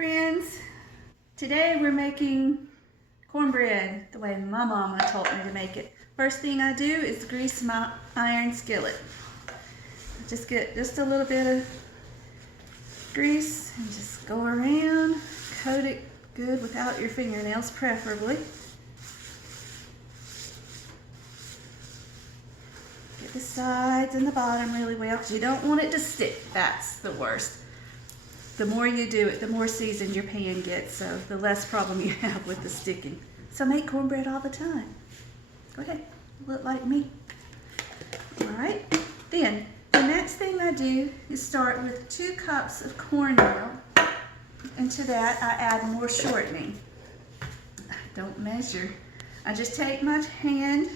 friends. Today we're making cornbread the way my mama taught me to make it. First thing I do is grease my iron skillet. Just get just a little bit of grease and just go around, coat it good without your fingernails preferably. Get the sides and the bottom really well because you don't want it to stick. That's the worst. The more you do it, the more seasoned your pan gets, so the less problem you have with the sticking. So make cornbread all the time. Go ahead, look like me. All right, then the next thing I do is start with 2 cups of cornmeal, and to that I add more shortening. I don't measure. I just take my hand,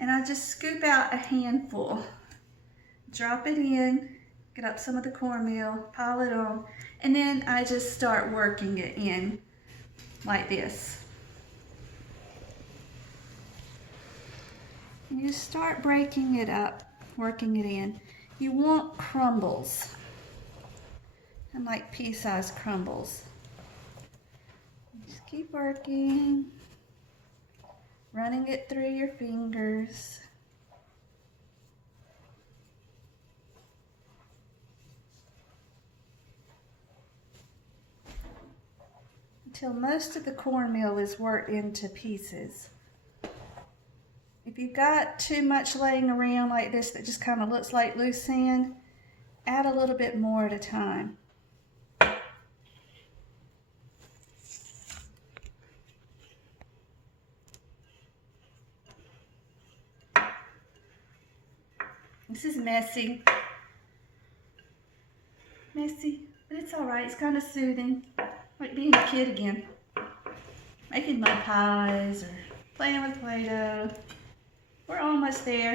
and I just scoop out a handful, drop it in, get up some of the cornmeal, pile it on, and then I just start working it in like this. And you start breaking it up, working it in. You want crumbles, and like pea-sized crumbles. Just keep working. Running it through your fingers. Until most of the cornmeal is worked into pieces. If you've got too much laying around like this that just kind of looks like loose sand, add a little bit more at a time. This is messy, but it's all right. It's kind of soothing, like being a kid again, making mud pies or playing with Play-Doh. We're almost there.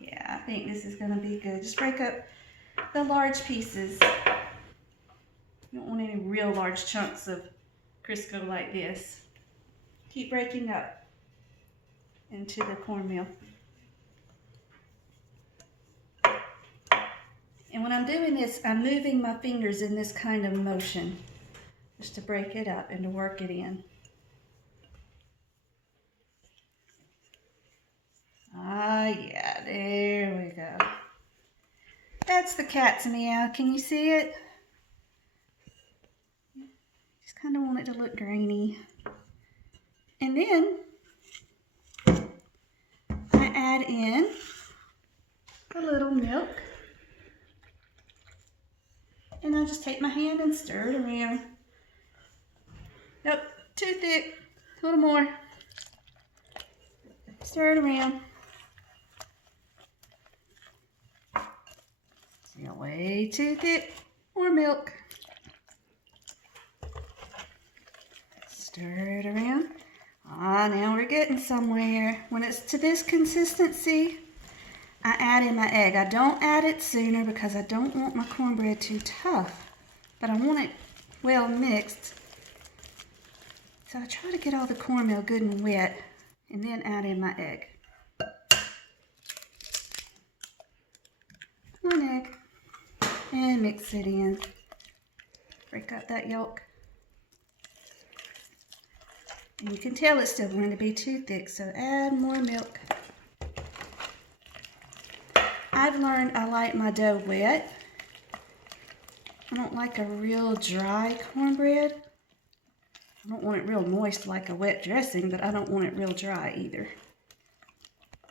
Yeah, I think this is gonna be good. Just break up the large pieces. You don't want any real large chunks of Crisco like this. Keep breaking up into the cornmeal. And when I'm doing this, I'm moving my fingers in this kind of motion just to break it up and to work it in. Ah, yeah, there we go. That's the cat's meow. Can you see it? Just kind of want it to look grainy. And then I add in a little milk, and I just take my hand and stir it around. Nope, too thick, a little more. Stir it around. You're way too thick, more milk. Stir it around. Ah, now we're getting somewhere. When it's to this consistency, I add in my egg. I don't add it sooner because I don't want my cornbread too tough, but I want it well mixed. So I try to get all the cornmeal good and wet and then add in my egg. 1 egg, and mix it in. Break up that yolk. And you can tell it's still going to be too thick, so add more milk. I've learned I like my dough wet. I don't like a real dry cornbread. I don't want it real moist like a wet dressing, but I don't want it real dry either.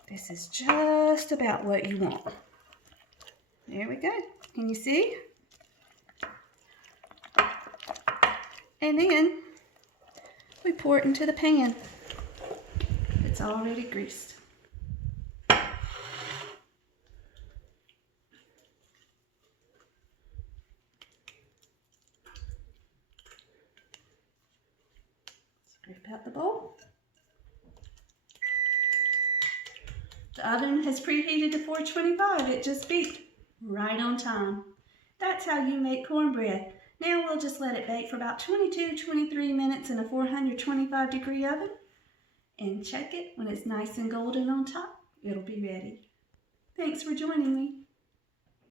This is just about what you want. There we go. Can you see? And then we pour it into the pan. It's already greased. Scrape out the bowl. The oven has preheated to 425. It just beeped right on time. That's how you make cornbread. Now we'll just let it bake for about 22-23 minutes in a 425-degree oven, and check it when it's nice and golden on top. It'll be ready. Thanks for joining me.